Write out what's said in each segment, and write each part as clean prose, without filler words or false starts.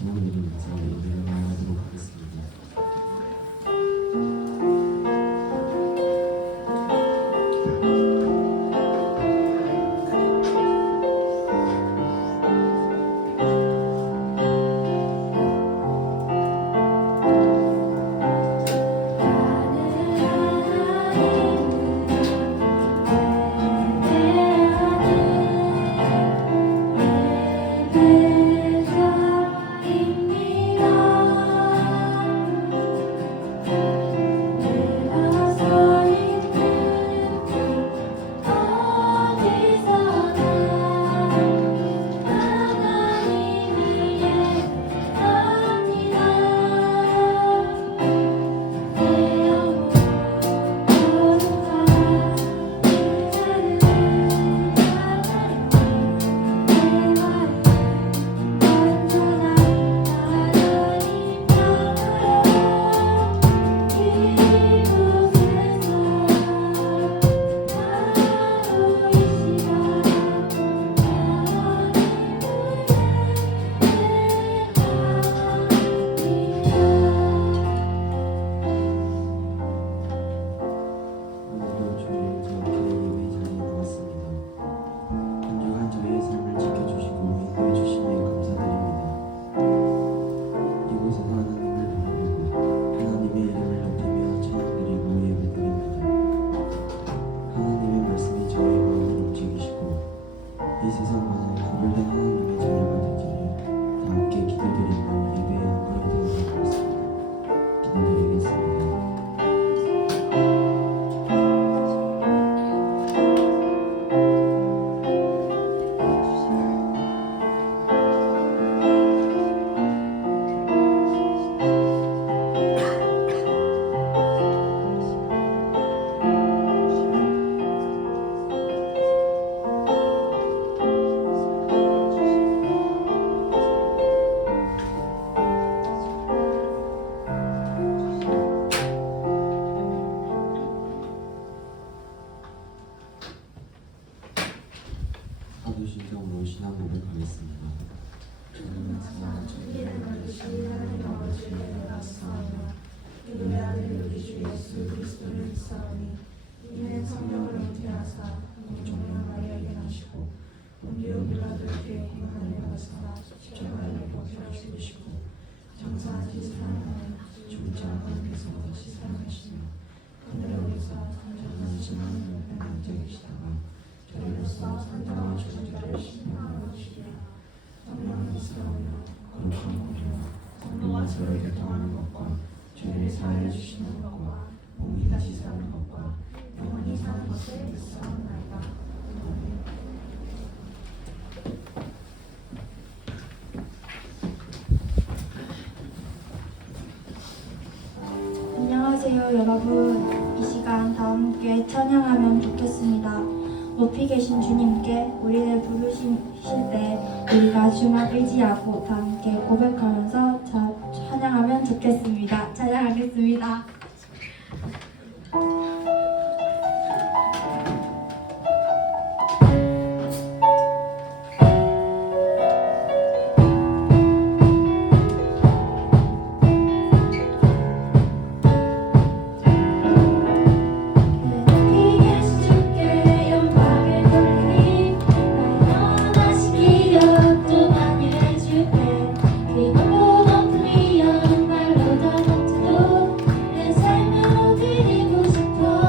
좋은 일이 있어 예배를 나가도록 하겠습니다. 이 세상만은 구별된 하나님의 자녀가 되기를 다 함께 기도드리며 예배의 영광이 되어서 그렇습니다. 기도드리겠습니다. 사도신경으로 신앙 고백하겠습니다. 주님은 사랑한 천리를 만드신 하나님 아버지를 말씀하며 그의 아들 우리 주 예수 그리스도를 믿사오니 이는 성령으로 잉태하사 공중령 마리아에게 나시고 본디오 빌라도에게 고난을 받으사 십자가에 박혀 죽으시고 장사하신 사람은 죽은 자 하나님께서 다시 살아나시며 하늘에 오르사 장사하신 하나님을 앉아 계시다가 저리로서 산자와 저주를 심판하러 오시리라. 성령을 믿사오며 거룩한 공주와 성도와 서로 교통하는 것과 죄를 사하여 주시는 것과 몸이 다시 사는 것과 영원히 사는 것을 믿사옵나이다. 아멘. 안녕하세요 여러분. 이 시간 다 함께 찬양하면 좋겠습니다. 높이 계신 주님께 우리를 부르실 때 우리가 주만 의지하고 다 함께 고백하면서 찬양하면 좋겠습니다. 찬양하겠습니다. 내 삶으로 드리고 싶어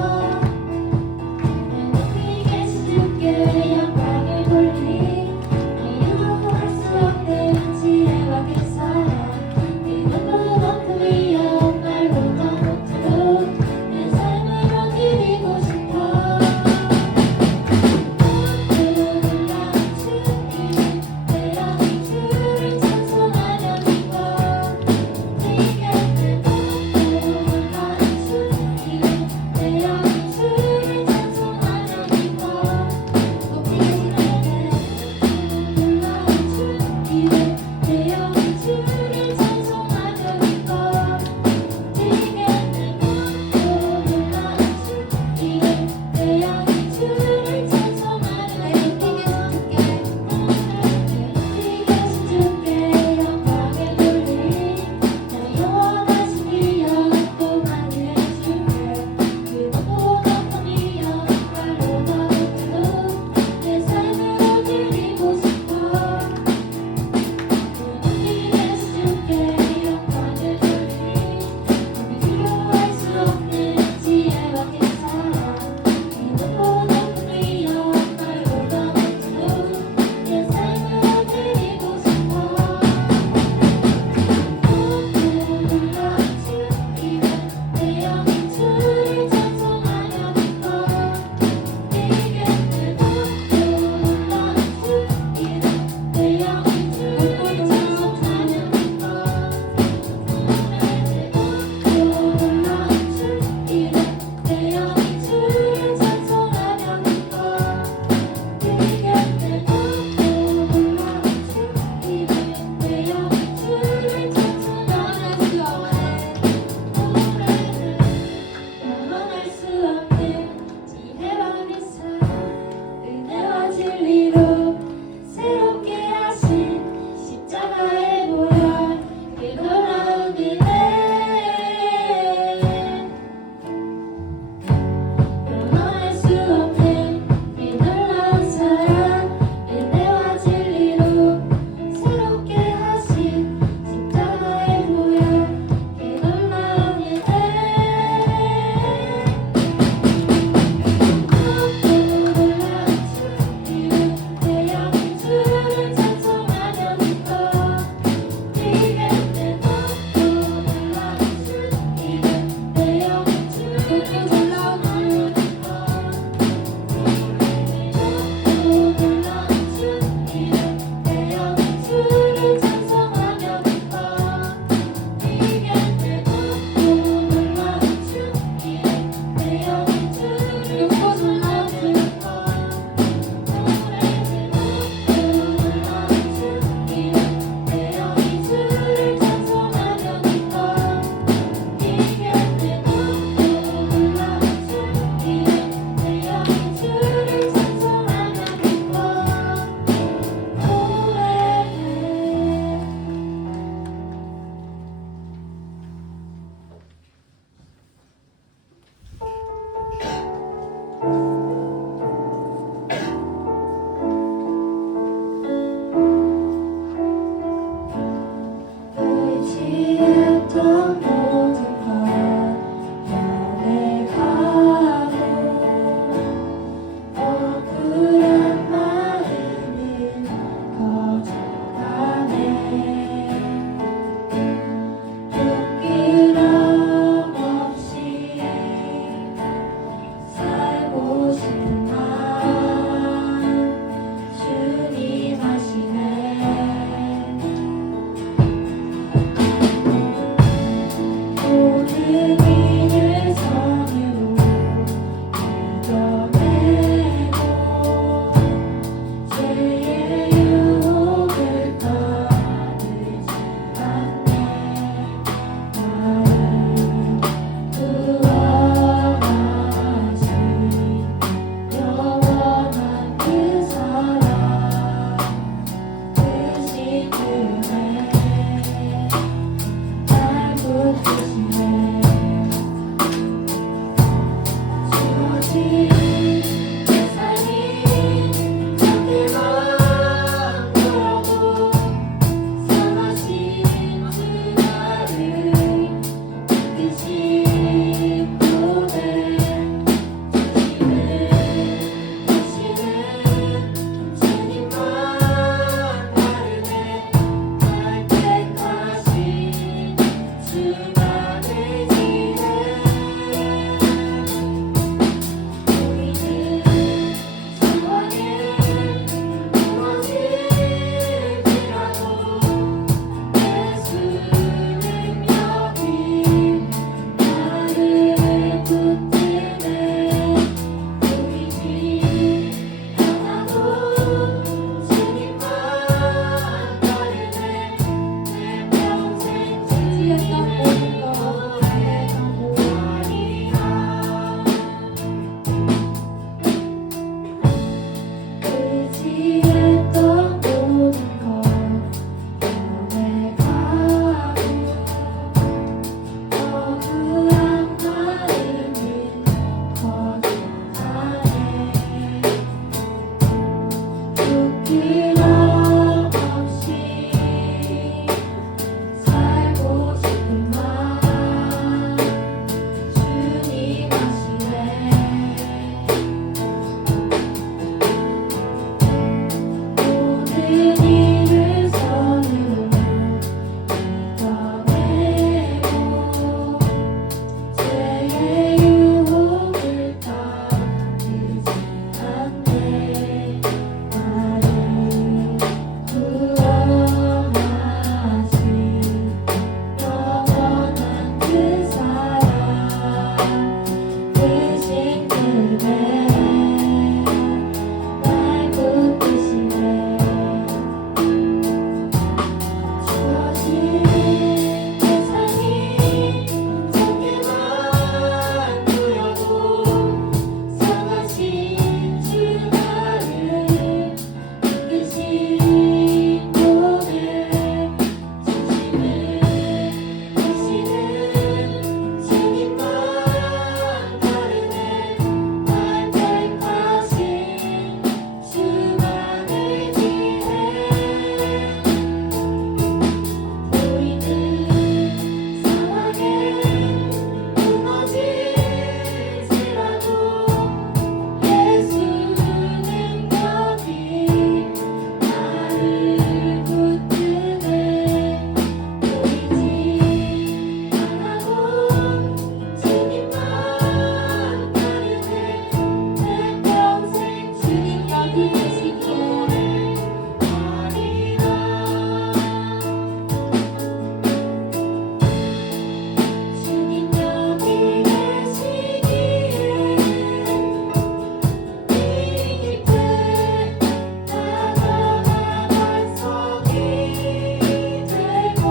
여기 계시기에 주님 여기 계시기에 이 깊은 바다가 반석이 되고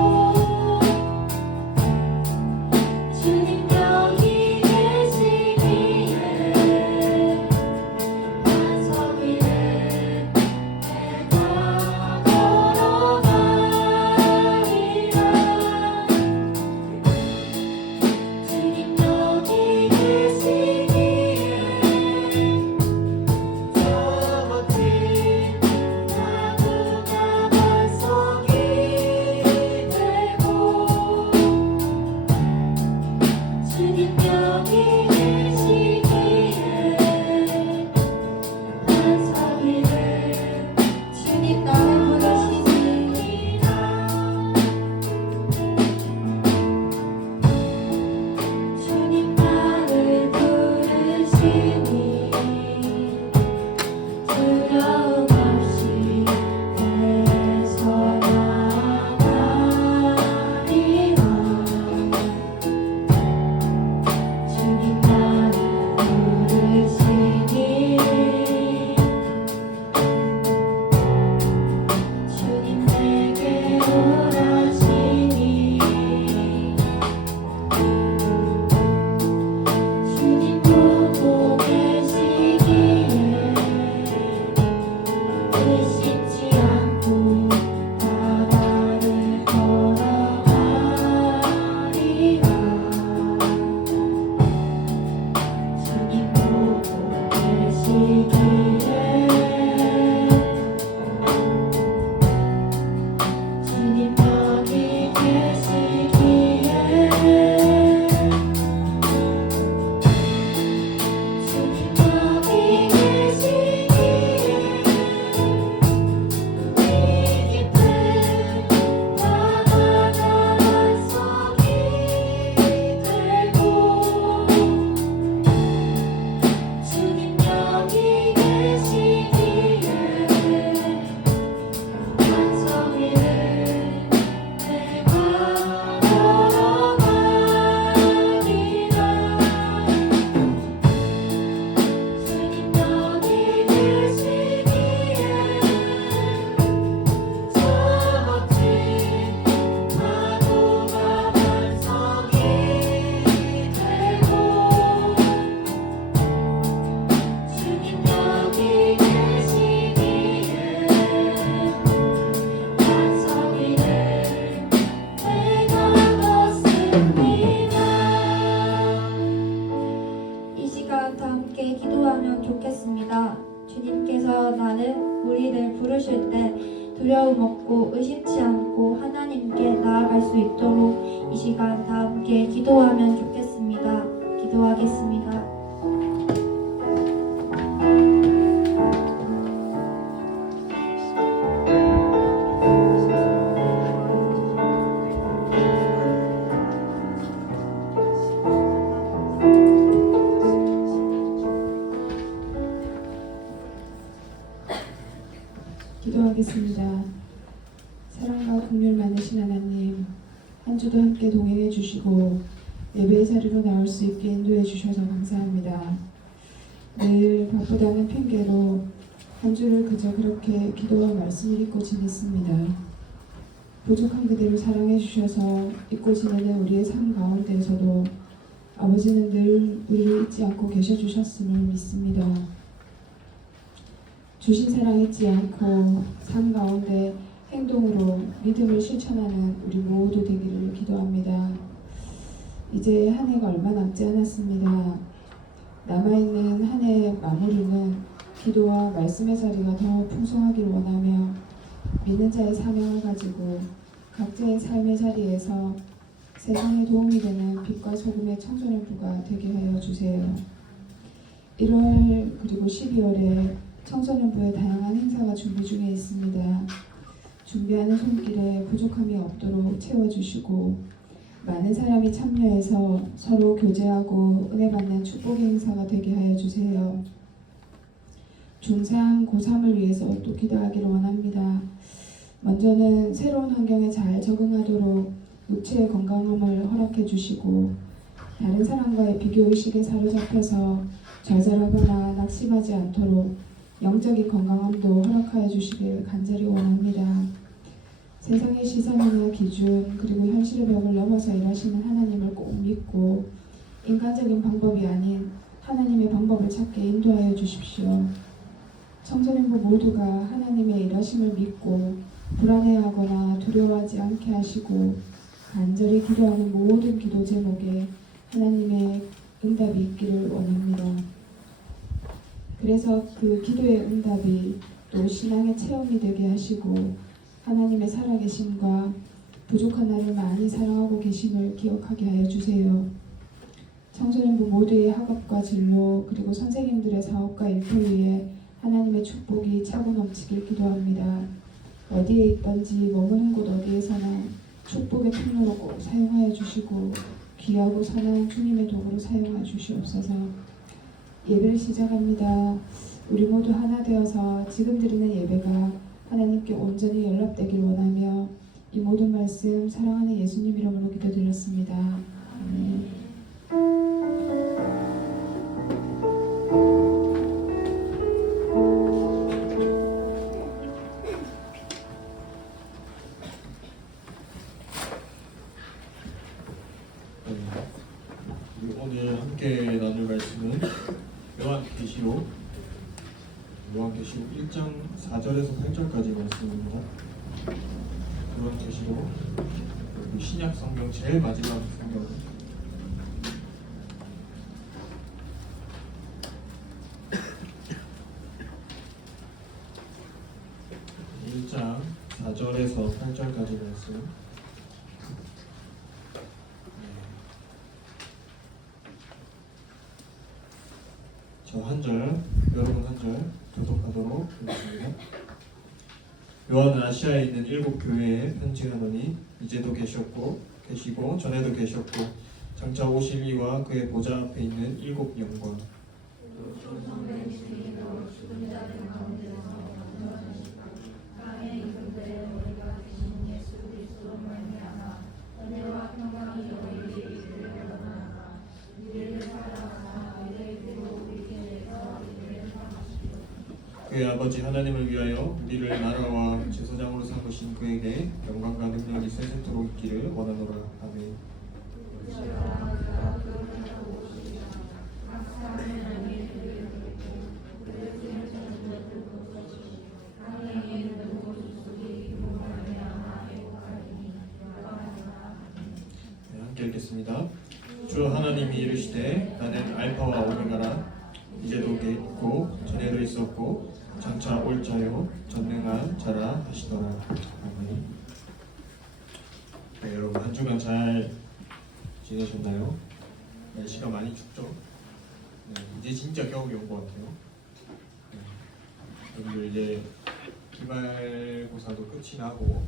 주님 여기 계시기에 반석 위를 내가 걸어가리라 주님 여기 계시기에 저 멋진 나무가 반석이 되고 주님 여기 계시기에 반석 위를 주님 나를 부르시니라 주님 나를 부르시니 두려움 없이 내서 나가리라 주님 나를 부르시니 주님 내게 오라시니 주님 보고 계시기에 의심치 않고 바다를 걸어가리라 주님 보고 계시기에 주님 여기 계시기에 주님 여기 계시기에 이 깊은 바다가 반석이 되고 주님 여기 계시기에 반석 위를 내가 걸어가리라 주님 여기 계시기에 저 멋진 나무가 반석이 되고 주님 여기 계시기에 반석 위를 내가 걷습니다. 이 시간 다 함께 기도하면 좋겠습니다. 주님께서 우리를 부르실 때 두려움 없고 의심치 않고 하나님께 나아갈 수 있도록 이 시간 다 함께 기도하면 좋겠습니다. 기도하겠습니다. 기도하겠습니다. 사랑과 긍휼 많으신 하나님, 한 주도 함께 동행해 주시고 예배의 자리로 나올 수 있게 인도해 주셔서 감사합니다. 늘 바쁘다는 핑계로 한 주를 그저 그렇게 기도와 말씀을 잊고 지냈습니다. 부족한 그대로 사랑해 주셔서 잊고 지내는 우리의 삶 가운데에서도 아버지는 늘 우리를 잊지 않고 계셔 주셨음을 믿습니다. 주신 사랑 잊지 않고 삶 가운데 행동으로 믿음을 실천하는 우리 모두 되기를 기도합니다. 이제 한 해가 얼마 남지 않았습니다. 남아있는 한 해의 마무리는 기도와 말씀의 자리가 더 풍성하길 원하며 믿는 자의 사명을 가지고 각자의 삶의 자리에서 세상에 도움이 되는 빛과 소금의 청소년부가 되게 하여 주세요. 1월 그리고 12월에 청소년부의 다양한 행사가 준비 중에 있습니다. 준비하는 손길에 부족함이 없도록 채워주시고 많은 사람이 참여해서 서로 교제하고 은혜 받는 축복의 행사가 되게 하여 주세요. 중3, 고3을 위해서 또 기도하기를 원합니다. 먼저는 새로운 환경에 잘 적응하도록 육체의 건강함을 허락해 주시고 다른 사람과의 비교의식에 사로잡혀서 좌절하거나 낙심하지 않도록 영적인 건강함도 허락하여 주시길 간절히 원합니다. 세상의 시선이나 기준 그리고 현실의 벽을 넘어서 일하시는 하나님을 꼭 믿고 인간적인 방법이 아닌 하나님의 방법을 찾게 인도하여 주십시오. 청소년부 모두가 하나님의 일하심을 믿고 불안해하거나 두려워하지 않게 하시고 간절히 기도하는 모든 기도 제목에 하나님의 응답이 있기를 원합니다. 그래서 그 기도의 응답이 또 신앙의 체험이 되게 하시고 하나님의 살아계심과 부족한 나를 많이 사랑하고 계심을 기억하게 하여 주세요. 청소년부 모두의 학업과 진로 그리고 선생님들의 사업과 일터 위에 하나님의 축복이 차고 넘치길 기도합니다. 어디에 있든지 머무는 곳 어디에서나 축복의 통로로 꼭 사용하여 주시고 귀하고 선한 주님의 도구로 사용하여 주시옵소서. 예배를 시작합니다. 우리 모두 하나 되어서 지금 드리는 예배가 하나님께 온전히 연락되길 원하며 이 모든 말씀 사랑하는 예수님 이름으로 기도드렸습니다. 아멘. 우리 오늘 함께 나눌 말씀은 요한계시록 1장 4절에서 8절까지 말씀입니다. 요한계시록 신약 성경 제일 마지막 성경 1장 4절에서 8절까지 말씀. 저 한 절, 여러분 한 절 교독하도록 하겠습니다. 요한은 아시아에 있는 7 교회에 편지하노니 이제도 계시고 전에도 계셨고 장차 오실 이와 그의 보좌 앞에 있는 7 영광. 그의 아버지 하나님을 위하여 우리를 나라와 제사장으로 삼으신 그에게 영광과 능력이 세세토록 있기를 원하노라. 아멘. 네, 함께 읽겠습니다. 주 하나님이 이르시되 나는 알파와 오메가라 이제도 있고 전에도 있었고 장차 올 자요 전능한 자라 하시더라. 아멘. 네, 여러분 한 주간 잘 지내셨나요? 날씨가 많이 춥죠? 네, 이제 진짜 겨울이 온 것 같아요. 네, 여러분들 이제 기말고사도 끝이 나고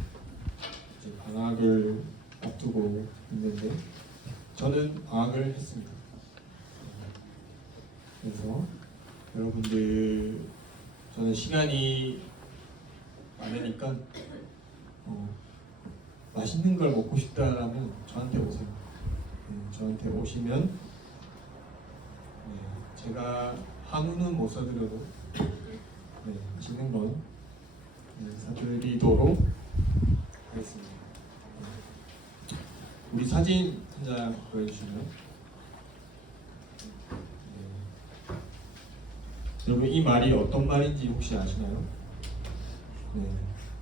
이제 방학을 앞두고 있는데 저는 방학을 했습니다. 그래서 여러분들 저는 시간이 많으니까 맛있는 걸 먹고 싶다라면 저한테 오세요. 네, 저한테 오시면 네, 제가 한우는 못 사드려도 네, 맛있는 건 네, 사드리도록 하겠습니다. 네. 우리 사진 한 장 보여주시면 여러분 이 말이 어떤 말인지 혹시 아시나요? 네,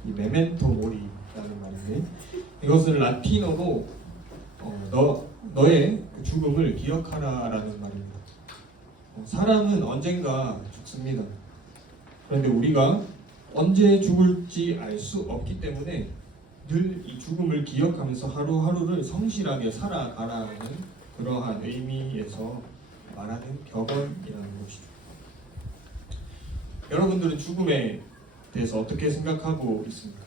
이 메멘토 모리라는 말인데 이것은 라틴어로 너의 그 죽음을 기억하라라는 말입니다. 사람은 언젠가 죽습니다. 그런데 우리가 언제 죽을지 알 수 없기 때문에 늘 이 죽음을 기억하면서 하루하루를 성실하게 살아가라는 그러한 의미에서 말하는 격언이라는 것이죠. 여러분들은 죽음에 대해서 어떻게 생각하고 있습니까?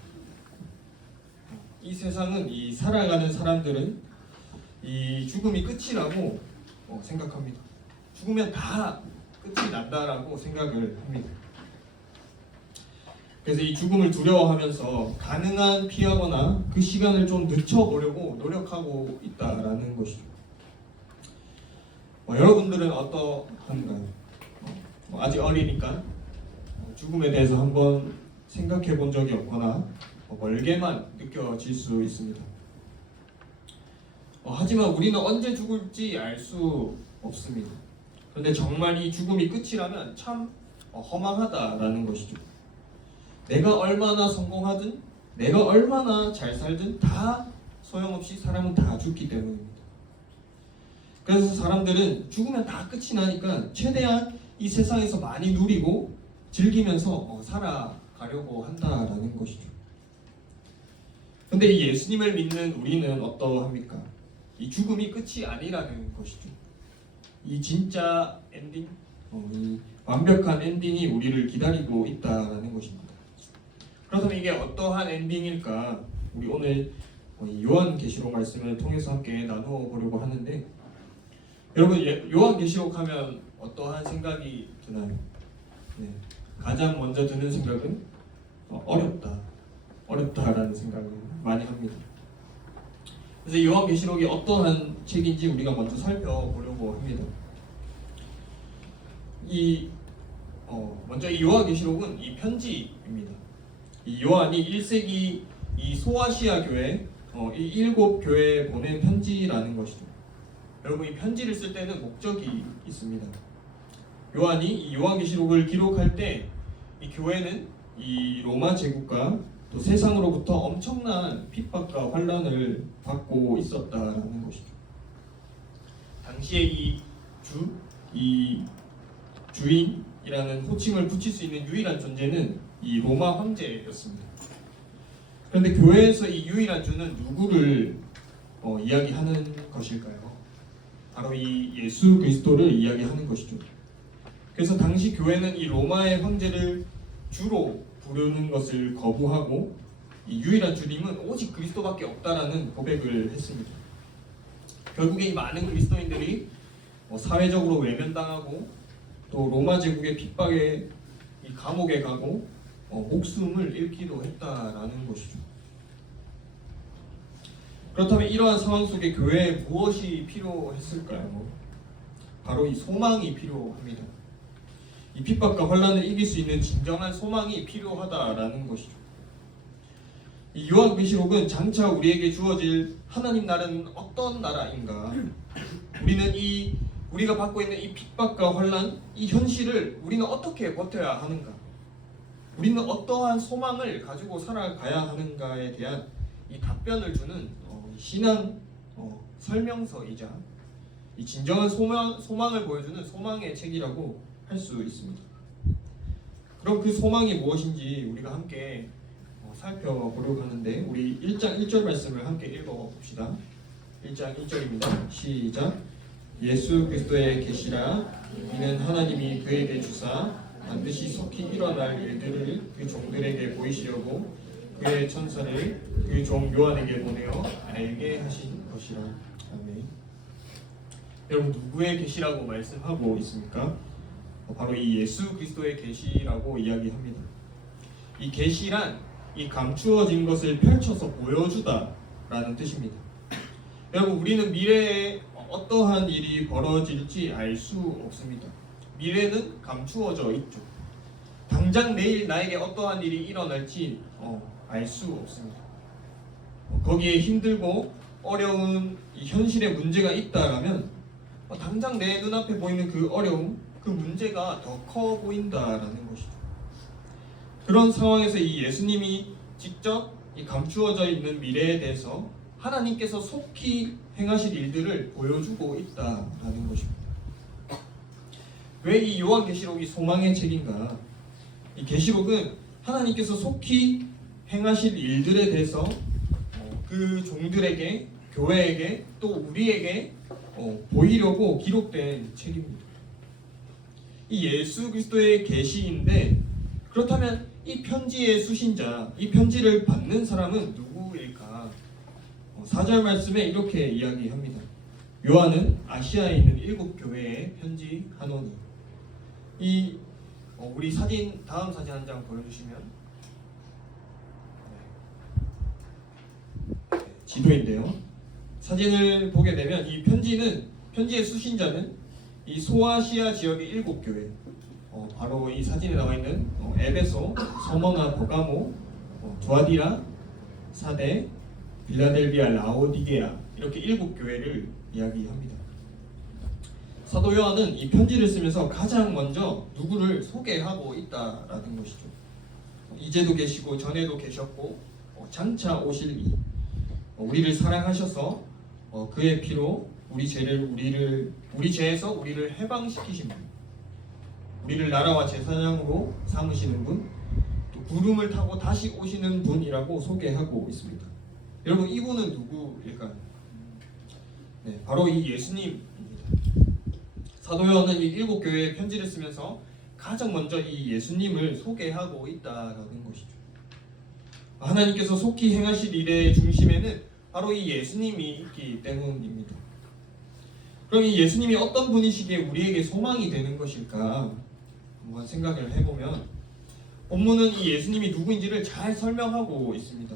이 세상은 이 살아가는 사람들은 이 죽음이 끝이라고 생각합니다. 죽으면 다 끝이 난다라고 생각을 합니다. 그래서 이 죽음을 두려워하면서 가능한 피하거나 그 시간을 좀 늦춰보려고 노력하고 있다라는 것이죠. 여러분들은 어떠한가요? 아직 어리니까 죽음에 대해서 한번 생각해 본 적이 없거나 멀게만 느껴질 수 있습니다. 하지만 우리는 언제 죽을지 알 수 없습니다. 그런데 정말 이 죽음이 끝이라면 참 허망하다라는 것이죠. 내가 얼마나 성공하든 내가 얼마나 잘 살든 다 소용없이 사람은 다 죽기 때문입니다. 그래서 사람들은 죽으면 다 끝이 나니까 최대한 이 세상에서 많이 누리고 즐기면서 살아가려고 한다라는 것이죠. 근데 이 예수님을 믿는 우리는 어떠합니까? 이 죽음이 끝이 아니라는 것이죠. 이 진짜 엔딩, 이 완벽한 엔딩이 우리를 기다리고 있다라는 것입니다. 그렇다면 이게 어떠한 엔딩일까? 우리 오늘 요한계시록 말씀을 통해서 함께 나누어 보려고 하는데, 여러분 요한계시록 하면 어떠한 생각이 드나요? 네. 가장 먼저 드는 생각은 어렵다라는 생각을 많이 합니다. 그래서 요한계시록이 어떠한 책인지 우리가 먼저 살펴보려고 합니다. 먼저 이 요한계시록은 이 편지입니다. 이 요한이 1세기 이 소아시아 교회 이 7 교회에 보낸 편지라는 것이죠. 여러분 이 편지를 쓸 때는 목적이 있습니다. 요한이 이 요한계시록을 기록할 때 이 교회는 이 로마 제국과 또 세상으로부터 엄청난 핍박과 환란을 받고 있었다라는 것이죠. 당시에 이 주인이라는 호칭을 붙일 수 있는 유일한 존재는 이 로마 황제였습니다. 그런데 교회에서 이 유일한 주는 누구를 이야기하는 것일까요? 바로 이 예수 그리스도를 이야기하는 것이죠. 그래서 당시 교회는 이 로마의 황제를 주로 부르는 것을 거부하고 이 유일한 주님은 오직 그리스도밖에 없다라는 고백을 했습니다. 결국에 이 많은 그리스도인들이 사회적으로 외면당하고 또 로마 제국의 핍박에 이 감옥에 가고 목숨을 잃기도 했다라는 것이죠. 그렇다면 이러한 상황 속에 교회에 무엇이 필요했을까요? 바로 이 소망이 필요합니다. 이 핍박과 환란을 이길 수 있는 진정한 소망이 필요하다라는 것이죠. 이 요한계시록은 장차 우리에게 주어질 하나님 나라는 어떤 나라인가? 우리는 우리가 받고 있는 이 핍박과 환란, 이 현실을 우리는 어떻게 버텨야 하는가? 우리는 어떠한 소망을 가지고 살아가야 하는가에 대한 이 답변을 주는 신앙 설명서이자 이 진정한 소망을 보여주는 소망의 책이라고 할 수 있습니다. 그럼 그 소망이 무엇인지 우리가 함께 살펴보려고 하는데, 우리 1장 1절 말씀을 함께 읽어봅시다. 1장 1절입니다. 시작. 예수 그리스도의 계시라 이는 하나님이 그에게 주사 반드시 속히 일어날 일들을 그 종들에게 보이시려고 그의 천사를 그 종 요한에게 보내어 알게 하신 것이라. 아멘. 여러분 누구의 계시라고 말씀하고 있습니까? 바로 이 예수 그리스도의 계시라고 이야기합니다. 이 계시란 이 감추어진 것을 펼쳐서 보여주다라는 뜻입니다. 여러분 우리는 미래에 어떠한 일이 벌어질지 알 수 없습니다. 미래는 감추어져 있죠. 당장 내일 나에게 어떠한 일이 일어날지 알 수 없습니다. 거기에 힘들고 어려운 이 현실의 문제가 있다라면 당장 내 눈앞에 보이는 그 어려움, 그 문제가 더 커 보인다라는 것이죠. 그런 상황에서 이 예수님이 직접 이 감추어져 있는 미래에 대해서 하나님께서 속히 행하실 일들을 보여주고 있다라는 것입니다. 왜 이 요한계시록이 소망의 책인가? 이 계시록은 하나님께서 속히 행하실 일들에 대해서 그 종들에게, 교회에게, 또 우리에게 보이려고 기록된 책입니다. 이 예수 그리스도의 계시인데, 그렇다면 이 편지의 수신자, 이 편지를 받는 사람은 누구일까? 4절 말씀에 이렇게 이야기합니다. 요한은 아시아에 있는 7 교회에 편지하노니. 우리 사진, 다음 사진 한 장 보여주시면, 지도인데요. 사진을 보게 되면 이 편지의 수신자는 이 소아시아 지역의 7교회, 바로 이 사진에 나와 있는 에베소, 서머나, 버가모, 두아디라, 사데, 빌라델비아, 라오디게아 이렇게 7교회를 이야기합니다. 사도 요한은 이 편지를 쓰면서 가장 먼저 누구를 소개하고 있다라는 것이죠. 이제도 계시고 전에도 계셨고 장차 오실 이 우리를 사랑하셔서 그의 피로 우리 죄에서 우리를 해방시키신 분, 우리를 나라와 제사장으로 삼으시는 분, 또 구름을 타고 다시 오시는 분이라고 소개하고 있습니다. 여러분, 이분은 누구일까요? 네, 바로 이 예수님입니다. 사도 요한은 이 7교회에 편지를 쓰면서 가장 먼저 이 예수님을 소개하고 있다라는 것이죠. 하나님께서 속히 행하실 일의 중심에는 바로 이 예수님이 있기 때문입니다. 그럼 이 예수님이 어떤 분이시기에 우리에게 소망이 되는 것일까? 한번 생각을 해보면 본문은 이 예수님이 누구인지를 잘 설명하고 있습니다.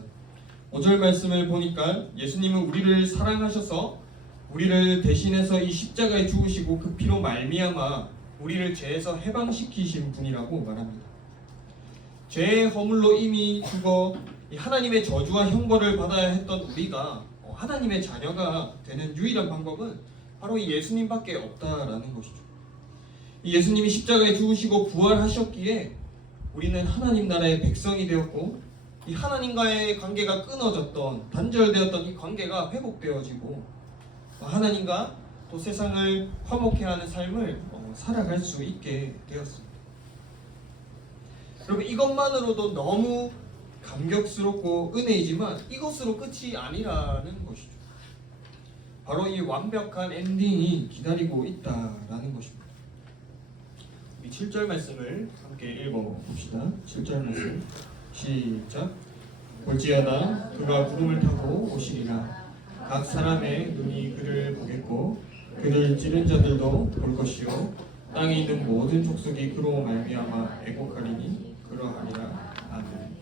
5절 말씀을 보니까 예수님은 우리를 사랑하셔서 우리를 대신해서 이 십자가에 죽으시고 그 피로 말미암아 우리를 죄에서 해방시키신 분이라고 말합니다. 죄의 허물로 이미 죽어 하나님의 저주와 형벌을 받아야 했던 우리가 하나님의 자녀가 되는 유일한 방법은 바로 이 예수님밖에 없다라는 것이죠. 이 예수님이 십자가에 죽으시고 부활하셨기에 우리는 하나님 나라의 백성이 되었고 이 하나님과의 관계가 끊어졌던 단절되었던 이 관계가 회복되어지고 하나님과 또 세상을 화목해 하는 삶을 살아갈 수 있게 되었습니다. 여러분, 이것만으로도 너무 감격스럽고 은혜이지만 이것으로 끝이 아니라는 것이죠. 바로 이 완벽한 엔딩이 기다리고 있다라는 것입니다. 우리 7절 말씀을 함께 읽어봅시다. 7절 말씀 시작. 볼지어다 그가 구름을 타고 오시리라. 각 사람의 눈이 그를 보겠고 그를 찌른 자들도 볼 것이요 땅에 있는 모든 족속이 그로 말미암아 애곡하리니 그러하리라. 아멘.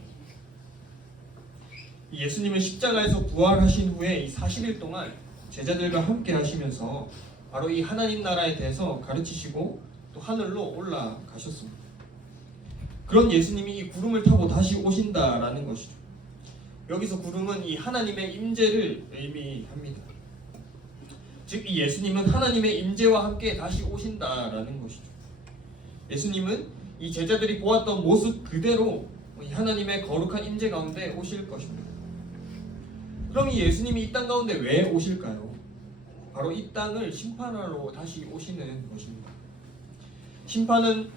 예수님은 십자가에서 부활하신 후에 이 40일 동안 제자들과 함께 하시면서 바로 이 하나님 나라에 대해서 가르치시고 또 하늘로 올라가셨습니다. 그런 예수님이 이 구름을 타고 다시 오신다라는 것이죠. 여기서 구름은 이 하나님의 임재를 의미합니다. 즉 이 예수님은 하나님의 임재와 함께 다시 오신다라는 것이죠. 예수님은 이 제자들이 보았던 모습 그대로 이 하나님의 거룩한 임재 가운데 오실 것입니다. 그럼 이 예수님이 이 땅 가운데 왜 오실까요? 바로 이 땅을 심판하러 다시 오시는 것입니다. 심판은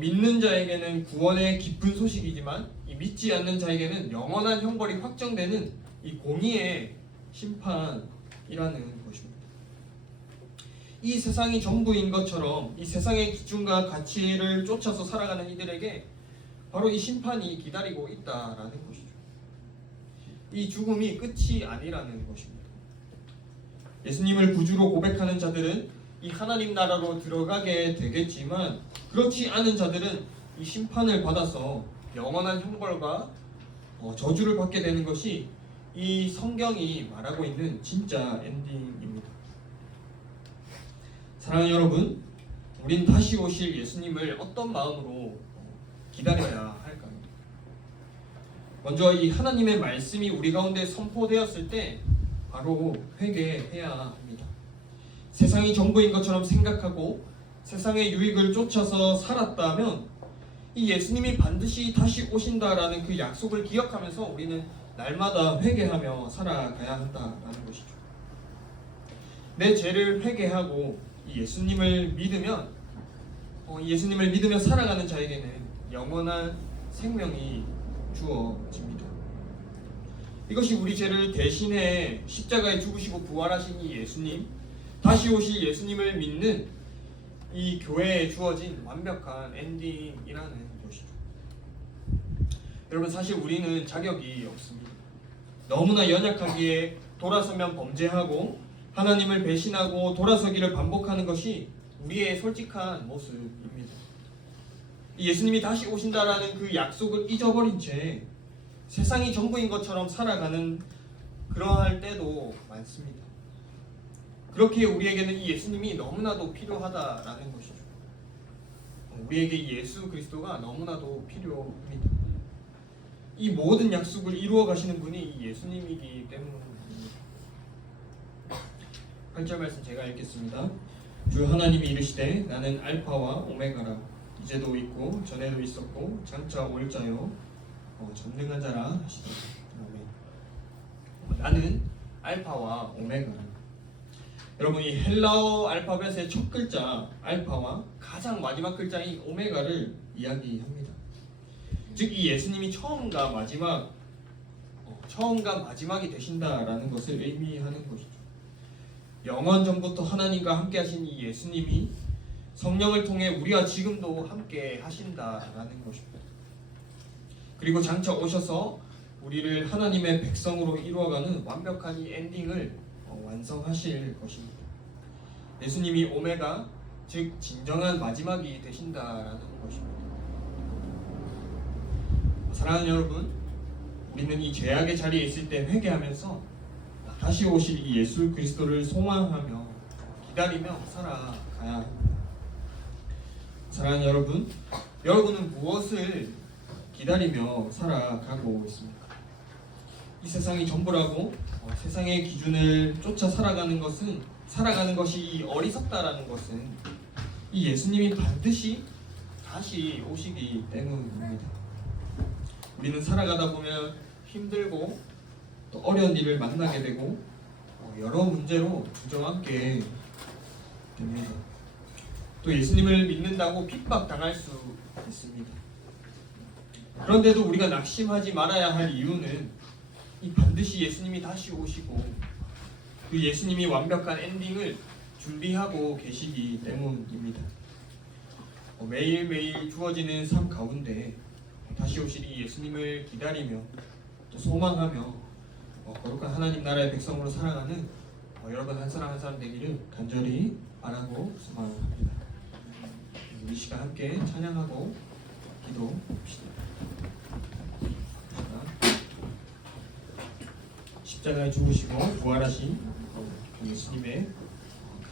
믿는 자에게는 구원의 기쁜 소식이지만 이 믿지 않는 자에게는 영원한 형벌이 확정되는 이 공의의 심판이라는 것입니다. 이 세상이 전부인 것처럼 이 세상의 기준과 가치를 쫓아서 살아가는 이들에게 바로 이 심판이 기다리고 있다라는 것이죠. 이 죽음이 끝이 아니라는 것입니다. 예수님을 구주로 고백하는 자들은 이 하나님 나라로 들어가게 되겠지만 그렇지 않은 자들은 이 심판을 받아서 영원한 형벌과 저주를 받게 되는 것이 이 성경이 말하고 있는 진짜 엔딩입니다. 사랑하는 여러분, 우린 다시 오실 예수님을 어떤 마음으로 기다려야 할까요? 먼저 이 하나님의 말씀이 우리 가운데 선포되었을 때 바로 회개해야 합니다. 세상이 전부인 것처럼 생각하고 세상의 유익을 쫓아서 살았다면 이 예수님이 반드시 다시 오신다라는 그 약속을 기억하면서 우리는 날마다 회개하며 살아가야 한다라는 것이죠. 내 죄를 회개하고 이 예수님을 믿으면 예수님을 믿으며 살아가는 자에게는 영원한 생명이 주어집니다. 이것이 우리 죄를 대신해 십자가에 죽으시고 부활하신 이 예수님, 다시 오실 예수님을 믿는 이 교회에 주어진 완벽한 엔딩이라는 것이죠. 여러분, 사실 우리는 자격이 없습니다. 너무나 연약하기에 돌아서면 범죄하고 하나님을 배신하고 돌아서기를 반복하는 것이 우리의 솔직한 모습입니다. 예수님이 다시 오신다라는 그 약속을 잊어버린 채 세상이 전부인 것처럼 살아가는 그러할 때도 많습니다. 그렇게 우리에게는 이 예수님이 너무나도 필요하다라는 것이죠. 우리에게 이 예수 그리스도가 너무나도 필요합니다. 이 모든 약속을 이루어 가시는 분이 이 예수님이기 때문입니다. 8절 말씀 제가 읽겠습니다. 주 하나님이 이르시되 나는 알파와 오메가라. 이제도 있고 전에도 있었고 장차 올 자요 전능한 자라 하시더라. 아멘. 나는 알파와 오메가라. 여러분, 이 헬라어 알파벳의 첫 글자 알파와 가장 마지막 글자인 오메가를 이야기합니다. 즉 이 예수님이 처음과 마지막이 되신다라는 것을 의미하는 것이죠. 영원 전부터 하나님과 함께 하신 이 예수님이 성령을 통해 우리와 지금도 함께 하신다라는 것입니다. 그리고 장차 오셔서 우리를 하나님의 백성으로 이루어가는 완벽한 이 엔딩을 완성하실 것입니다. 예수님이 오메가, 즉 진정한 마지막이 되신다라는 것입니다. 사랑하는 여러분, 우리는 이 죄악의 자리에 있을 때 회개하면서 다시 오실 이 예수 그리스도를 소망하며 기다리며 살아가야 합니다. 사랑하는 여러분, 여러분은 무엇을 기다리며 살아가고 있습니까? 이 세상이 전부라고 세상의 기준을 쫓아 살아가는 것이 어리석다라는 것은 이 예수님이 반드시 다시 오시기 때문입니다. 우리는 살아가다 보면 힘들고 또 어려운 일을 만나게 되고 여러 문제로 주저앉게 됩니다. 또 예수님을 믿는다고 핍박당할 수 있습니다. 그런데도 우리가 낙심하지 말아야 할 이유는 반드시 예수님이 다시 오시고 그 예수님이 완벽한 엔딩을 준비하고 계시기 때문입니다. 매일매일 주어지는 삶 가운데 다시 오실 이 예수님을 기다리며 또 소망하며 거룩한 하나님 나라의 백성으로 살아가는 여러분 한 사람 한 사람 되기를 간절히 바라고 소망합니다. 우리 시간 함께 찬양하고 기도합시다. 십자가에 죽으시고 부활하신 예수님의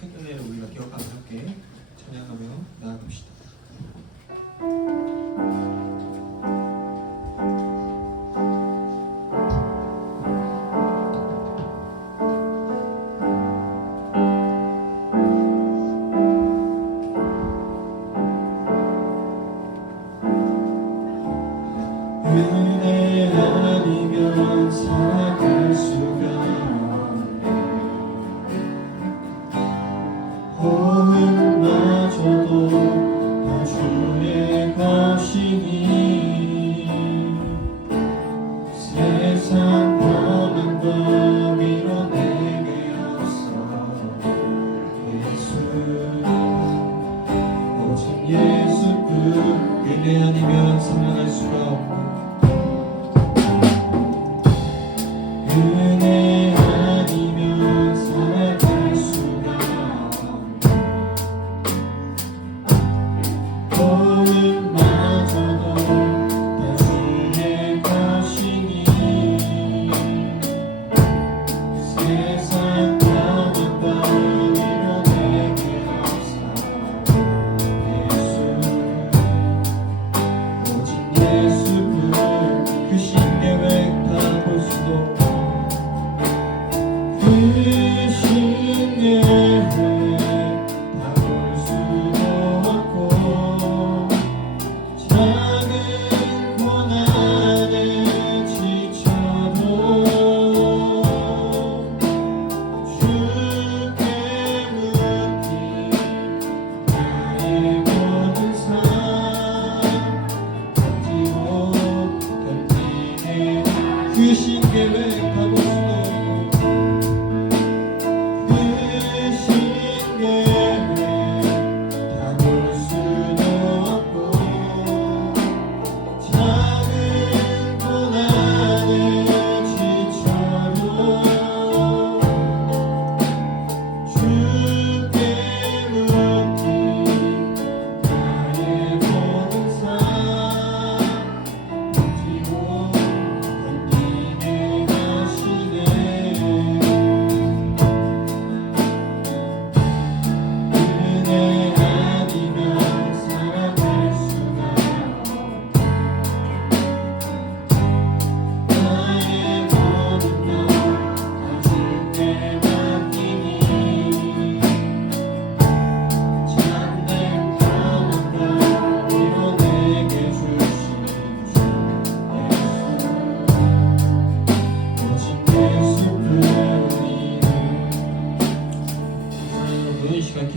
큰 은혜를 우리가 기억하며 함께 찬양하며 나아갑시다. 은혜 아니면 살아갈 수가 없네. 호흡마저도 다 주의 것이니 세상 변한 것 밀어내게였어. 예수 오직 예수뿐. 은혜 아니면 살아갈 수가 없네.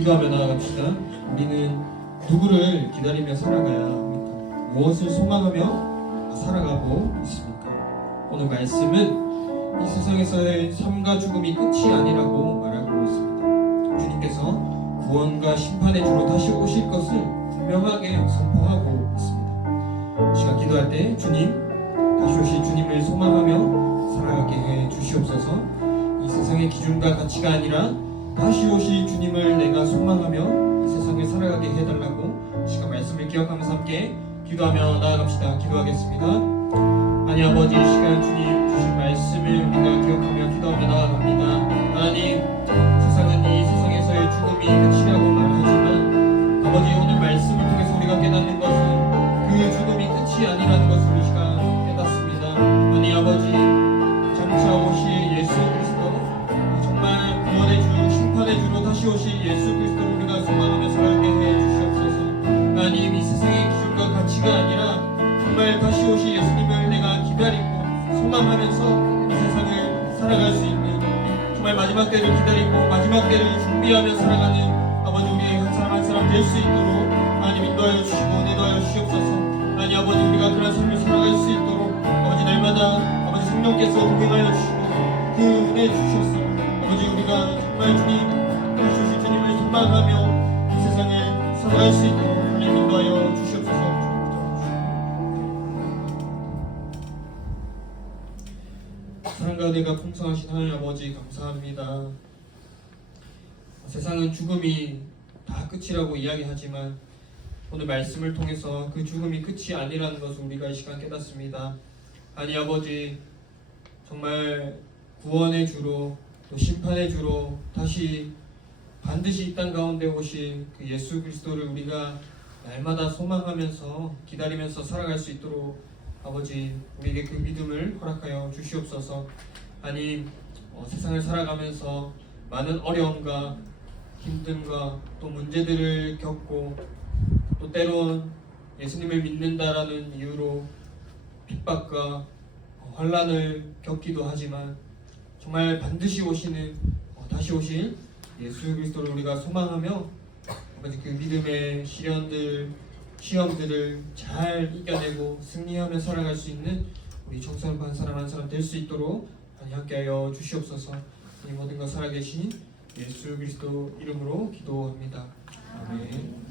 기도하며 나아갑시다. 우리는 누구를 기다리며 살아가야 합니까? 무엇을 소망하며 살아가고 있습니까? 오늘 말씀은 이 세상에서의 삶과 죽음이 끝이 아니라고 말하고 있습니다. 주님께서 구원과 심판의 주로 다시 오실 것을 분명하게 선포하고 있습니다. 시간 기도할 때 주님, 다시 오실 주님을 소망하며 살아가게 해 주시옵소서. 이 세상의 기준과 가치가 아니라 다시 오실 주님을 내가 소망하며 이 세상을 살아가게 해달라고 시간 말씀을 기억하면서 함께 기도하며 나아갑시다. 기도하겠습니다. 하나님 아버지, 이 시간 주님 주신 말씀을 우리가 기억하며 기도하며 나아갑니다. 하나님, 세상은 이 세상에서의 죽음이 끝이라고 말하지만 아버지, 오늘 말씀을 통해서 우리가 깨닫는 것은 그 죽음이 끝이 아니라는 것을 우리가 깨닫습니다. 하나님 아버지, 장차 오실 예수 그리스도, 정말 구원의 주, 심판의 주로 다시 오실 예수 그리스도를 우리가 소망하며 살아가게 해 주시옵소서. 하나님, 이 세상의 기준과 가치가 아니라 정말 다시 오실 예수님을 내가 기다리고 소망하면서 이 세상을 살아갈 수 있는, 정말 마지막 때를 기다리고 마지막 때를 준비하며 살아가는 아버지, 우리 한 사람 한 사람 될 수 있도록 하나님 인도하여 주시고 인도하여 주시옵소서. 하나님 아버지, 우리가 그런 삶을 살아갈 수 있도록 아버지 날마다 아버지 성령께서 동행하여 주시고 그 은혜 주셔서 아버지, 우리가 정말 주님, 다시 오실 주님을 소망하며 이 세상을 살아갈 수 있도록 하나님 인도하여 주시옵소서. 사랑과 은혜가 풍성하신 하나님 아버지, 감사합니다. 세상은 죽음이 다 끝이라고 이야기하지만 오늘 말씀을 통해서 그 죽음이 끝이 아니라는 것을 우리가 이 시간 깨닫습니다. 하나님 아버지, 정말 구원의 주로 또 심판의 주로 다시 반드시 이 땅 가운데 오실 그 예수 그리스도를 우리가 날마다 소망하면서 기다리면서 살아갈 수 있도록 아버지, 우리에게 그 믿음을 허락하여 주시옵소서. 하나님, 세상을 살아가면서 많은 어려움과 힘듦과 또 문제들을 겪고 또 때론 예수님을 믿는다라는 이유로 핍박과 환난을 겪기도 하지만 정말 반드시 오시는 다시 오실 예수 그리스도를 우리가 소망하며 아버지, 그 믿음의 시험들을 잘 이겨내고 승리하며 살아갈 수 있는 우리 청소년 한 사람 한 사람 될 수 있도록 함께하여 주시옵소서. 이 모든 것 살아계신 예수 그리스도 이름으로 기도합니다. 아멘.